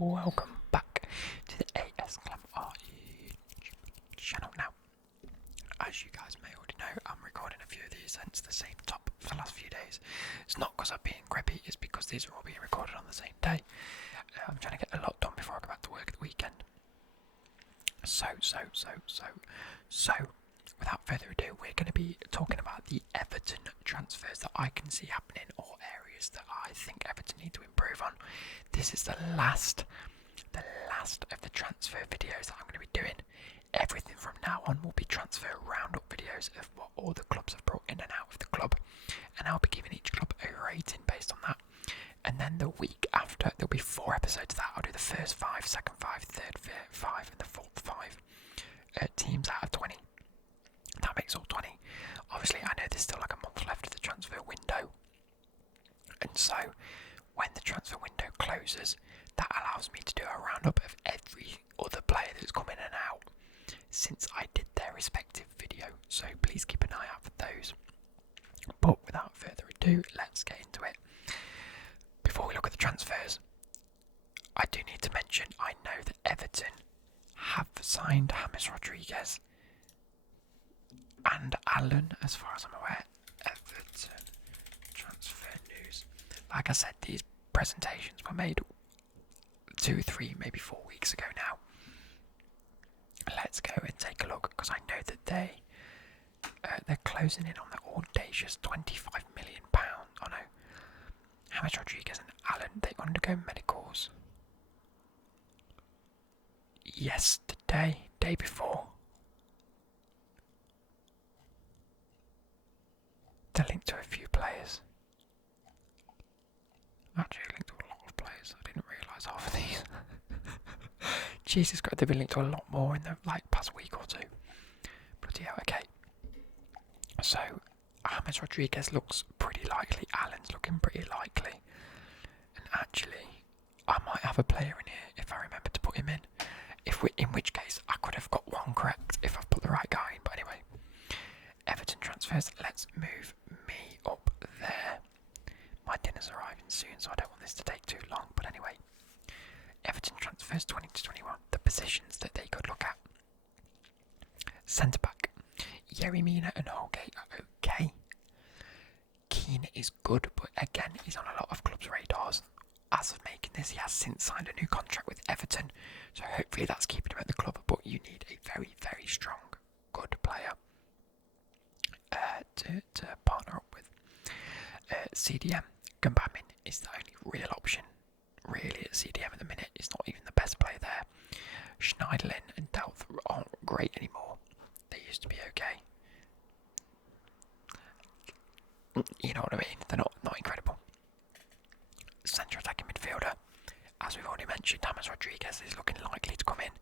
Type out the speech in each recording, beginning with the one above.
welcome back to the AS Club channel. Now, as you guys may already know, I'm recording a few of these since the same top for the last few days. It's not because I'm being greppy, it's because these are all being recorded on the same day. I'm trying to get a lot done before I go back to work at the weekend. So, without further ado, we're going to be talking about the Everton transfers that I can see happening, or areas that I think Everton need to improve on. This is the last of the transfer videos that I'm going to be doing. Everything from now on will be transfer roundup videos of what all the clubs have brought in and out of the club, and I'll be giving each club a rating based on that. And then the week after, there'll be 4 episodes of that. I'll do the first 5, second 5, third 5, and the fourth 5 teams out of 20. That makes all 20. Obviously, I know there's still like a month left of the transfer window, and so when the transfer window closes, that allows me to do a roundup of every other player that's come in and out since I did their respective video. So please keep an eye out for those. But without further ado, let's get into it. Before we look at the transfers, I do need to mention I know that Everton have signed James Rodriguez and Allen, as far as I'm aware. Everton transfer news. Like I said, these presentations were made 2, 3, maybe 4 weeks ago now. Let's go and take a look, because I know that they're closing in on the audacious £25 million. Oh no, James Rodriguez and Allen, they undergo medicals yesterday, day before. They're linked to a few players. Actually, linked to a lot of players. I didn't realise half of these. Jesus Christ, they've been linked to a lot more in the past week or 2. Bloody hell, okay. So, James Rodriguez looks pretty likely. Allen's looking pretty likely. And actually, I might have a player in here if I remember to put him in. In which case, I could have got one correct if I've put the right guy in. But anyway, Everton transfers. Let's move me up there. My dinner's arriving soon, so I don't want this to take too long. But anyway, Everton transfers 20 to 21. The positions that they could look at. Centre back. Yerry Mina and Holgate are okay. Keane is good, but again, he's on a lot of clubs' radars. As of making this, he has since signed a new contract with Everton, so hopefully that's keeping him at the club. But you need a very, very strong, good player to partner up with. CDM, Gumbamin is the only real option, really, at CDM at the minute. He's not even the best player there. Schneiderlin and Delph aren't great anymore. They used to be okay. You know what I mean? They're not incredible. Central attacking midfielder, as we've already mentioned, James Rodriguez is looking likely to come in.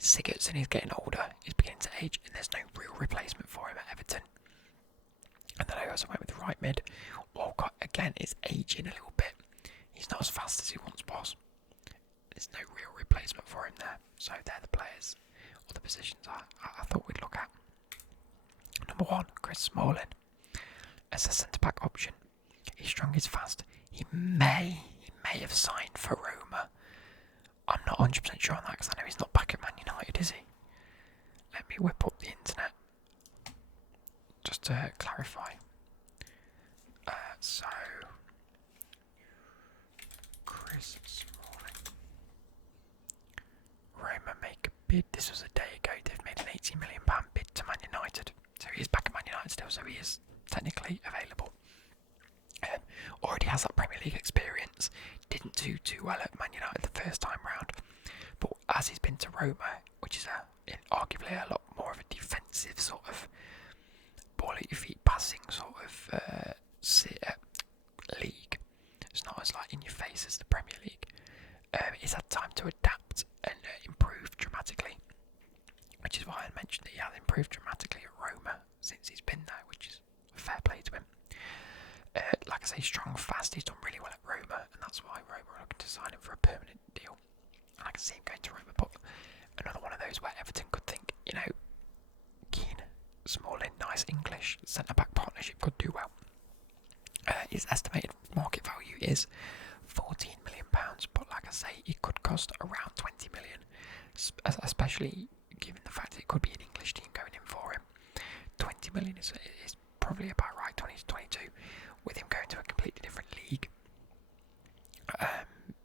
Sigurdsson is getting older, he's beginning to age, and there's no real replacement for him at Everton. And then I also went with the right mid. Walcott again is aging a little bit. He's not as fast as he once was. There's no real replacement for him there. So they're the players, or the positions I thought we'd look at. Number 1, Chris Smalling as a centre back option. He's strong, he's fast. He may have signed for Roma. I'm not 100% sure on that, because I know he's not back at Man United, is he? Let me whip up the internet just to clarify. So, Chris Smalling. Roma make a bid. This was a day ago. They've made an £80 million bid to Man United. So he is back at Man United still, so he is technically available. Already has that Premier League experience. Didn't do too well at Man United the first time round, but as he's been to Roma, which is arguably a lot more of a defensive sort of ball at your feet passing sort of league. It's not as in your face as the Premier League. He's had time to adapt and improve dramatically, which is why I mentioned that he has improved dramatically at Roma since he's been there, which is fair play to him. Like I say, strong, fast. He's done really well at Roma, and that's why Roma are looking to sign him for a permanent deal. And I can see him going to Roma, but another one of those where Everton could think, Keane, Smalling, nice English centre-back partnership could do well. His estimated market value is £14 million, but like I say he could cost around 20 million, especially given the fact that it could be an English team going in for him. 20 million is probably about right, 20 to 22, with him going to a completely different league.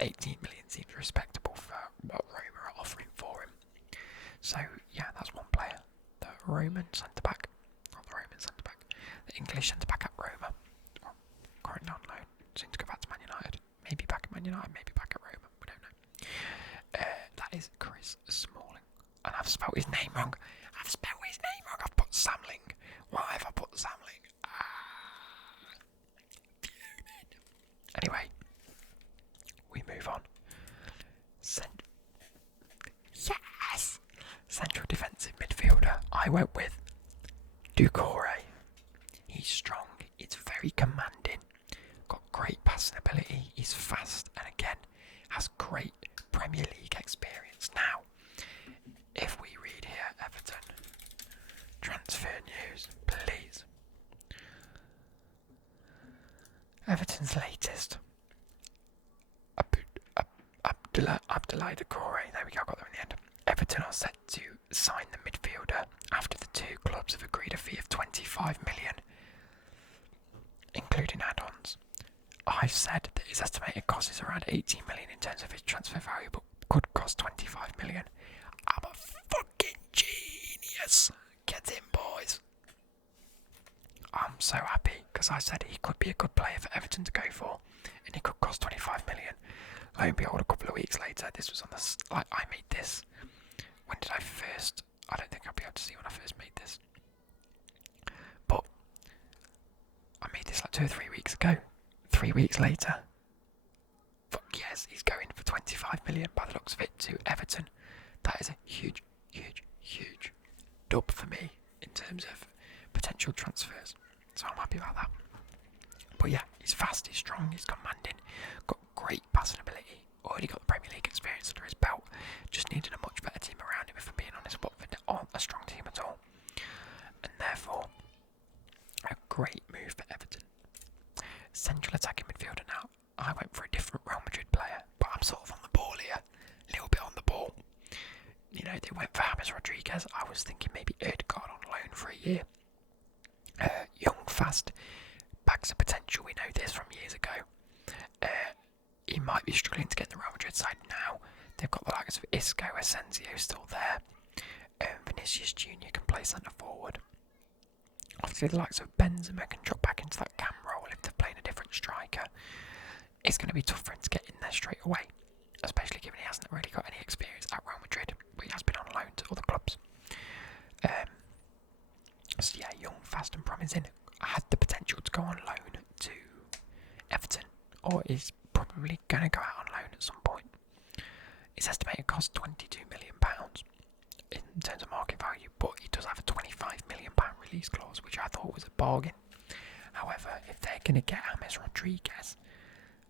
18 million seems respectable for what Roma are offering for him. So yeah, that's one player. The Roman centre-back, not the Roman centre-back, the English centre-back at Roma. Well, currently on loan, soon to go back to Man United. Maybe back at Man United, maybe back at Roma, we don't know. That is Chris Smalling. And I've spelled his name wrong. I've put Samling. Why have I put Samling? Anyway, we move on. Yes! Central defensive midfielder. I went with Doucouré. He's strong. He's very commanding. Got great passing ability. He's fast, and again, has great Premier League experience. Now, if we read here, Everton transfer news, please. Everton's latest. Abdoulaye Doucouré. There we go, got there in the end. Everton are set to sign the midfielder after the two clubs have agreed a fee of 25 million, including add-ons. I've said that his estimated cost is around 18 million in terms of his transfer value, but could cost 25 million. I'm a fucking genius. Get in, boys. I'm so happy because I said he could be a good player for Everton to go for, and he could cost 25 million. Lo and behold, a couple of weeks later, this was on the. I made this. When did I first? I don't think I'll be able to see when I first made this. But I made this like 2 or 3 weeks ago. 3 weeks later. Fuck yes, he's going for 25 million by the looks of it to Everton. That is a huge, huge, huge dub for me in terms of potential transfers. So I'm happy about that. But yeah, he's fast, he's strong, he's commanding, got great passing ability, already got the Premier League experience under his belt, just needed a much better team around him, if I'm being honest. Watford aren't a strong team at all, and therefore a great move for Everton. Central attacking midfielder now. I went for a different Real Madrid player, but I'm sort of on the ball here, a little bit on the ball. You know, they went for James Rodriguez. I was thinking maybe Ødegaard on loan for a year. Young, fast, bags of potential. We know this from years ago. He might be struggling to get the Real Madrid side now. They've got the likes of Isco, Asensio still there. Vinicius Junior can play centre forward. Obviously, the likes of Benzema can drop back into that cam role if they're playing a different striker. It's going to be tough for him to get in there straight away, especially given he hasn't really got any experience at Real Madrid, but he has been on loan to other clubs. So yeah, young, fast and promising. Had the potential to go on loan to Everton, or is probably going to go out on loan at some point. His estimated cost £22 million in terms of market value, but he does have a £25 million release clause, which I thought was a bargain. However, if they're going to get James Rodriguez,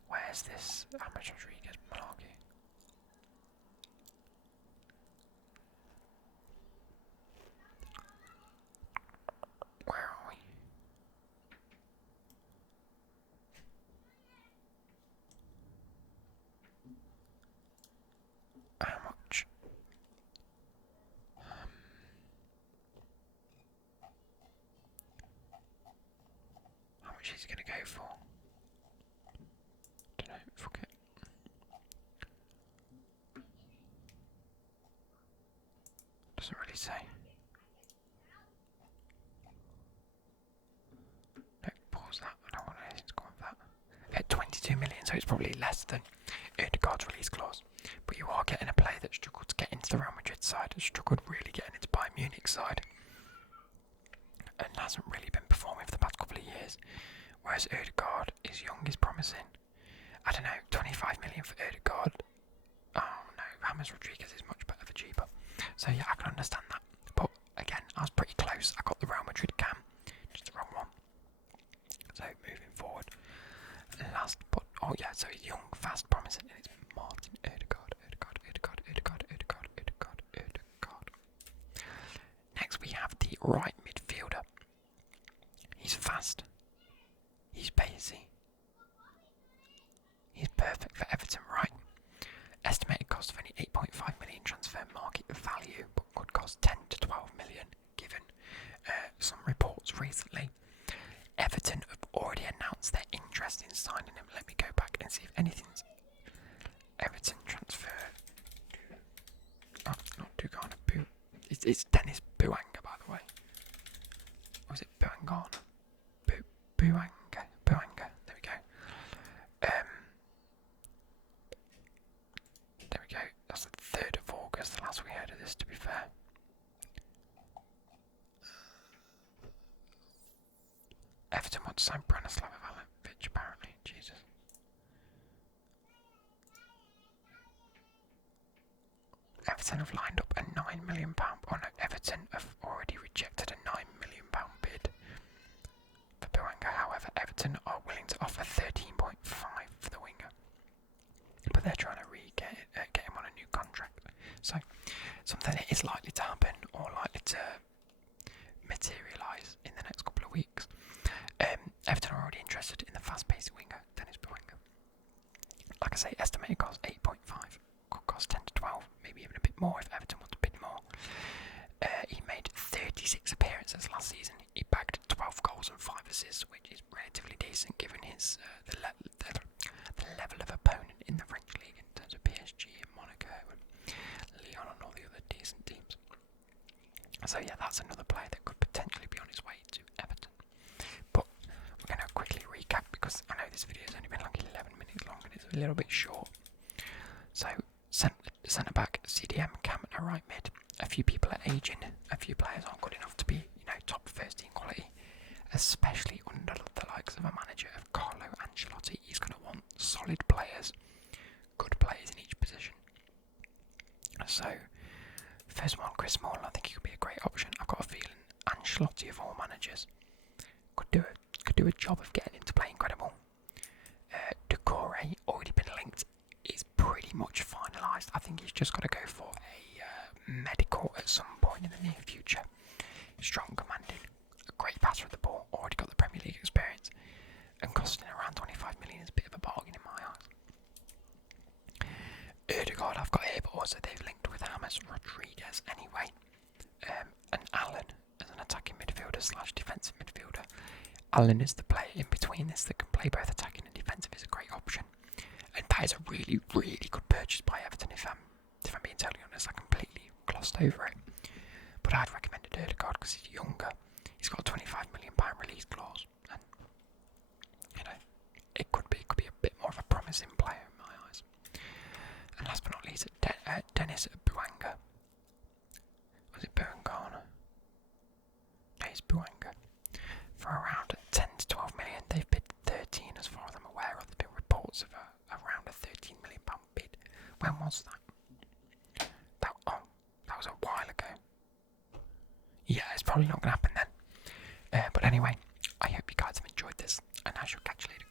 where's this James Rodriguez malarkey? Where are we? How much? How much is he going to go for? Don't know. Fuck it. Doesn't really say. No, pause that. I don't want anything to go with that. At 22 million, so it's probably less than Ødegaard's release clause. But you are getting a player that struggled to get into the Real Madrid side, has struggled really getting into Bayern Munich side, and hasn't really been performing for the past couple of years. Whereas Ødegaard is young, is promising. I don't know, 25 million for Ødegaard. Oh no, James Rodriguez is much better for cheaper. So yeah, I can understand that. But again, I was pretty close. I got the Real Madrid cam, just the wrong one. So moving forward, last but oh yeah, so he's young, fast, promising, and it's Martin Ødegaard. Next we have the right midfielder. He's fast. He's pacey. He's perfect for Everton right. him. Let me go back and see if anything's Everton transfer. Oh, not Dugana. It's Dennis Buanga, by the way. Or is it Buangan? Buanga. There we go. There we go. That's the 3rd of August, the last we heard of this, to be fair. Everton want to sign Branislav Ivanovic, apparently. Jesus. Everton have lined up a £9 million. Oh no, Everton have already rejected a £9 million bid for Buanga. However, Everton are willing to offer 13.5 for the winger, but they're trying to get him on a new contract. So, something that is likely to happen or likely to materialise in the next couple of weeks. Everton are already interested in the fast-paced winger, Dennis Buanga. Like I say, estimated cost 8.5, could cost 10 to 12, maybe even a bit more if Everton want to bid more. He made 36 appearances last season. He bagged 12 goals and 5 assists, which is relatively decent given his the level of opponent in the French league in terms of PSG and Monaco and Lyon and all the other decent teams. So yeah, that's another player that could potentially be on his way to Everton. But we're going to quickly recap because I know this video has only been like 11 minutes long and it's a little bit short. So centre back, CDM, Cam and a right mid. A few people are aging, a few players aren't good enough to be, top first team quality, especially under the likes of a manager of Carlo Ancelotti. He's going to want solid players, good players in each position. So, first one, Chris Smalling, I think he could be a great option. I've got a feeling Ancelotti of all managers could do a job of getting him to play incredible. Decore already been linked. It's pretty much finalised. I think he's just got to go for a medical at some point in the near future. Strong, commanding, a great passer of the ball, already got the Premier League experience, and costing around 25 million is a bit of a bargain in my eyes. Ødegaard I've got here, but also they've linked with James Rodriguez anyway. And Allen as an attacking midfielder / defensive midfielder. Allen is the player in between this that can play both attacking and defensive, is a great option. And that is a really, really good purchase by Everton if I'm being totally honest. I completely glossed over it. But I'd recommend Ødegaard because he's younger. He's got a £25 million release clause. And, it could be a bit more of a promising player in my eyes. And last but not least, Dennis Buanga. Was it Buangana? No, it's Buanga. For around 10 to 12 million. They've bid 13 as far as I'm aware of. There's been reports of around a £13 million bid. When was that? That was a while ago. Yeah, it's probably not going to happen then. But anyway, I hope you guys have enjoyed this, and I shall catch you later.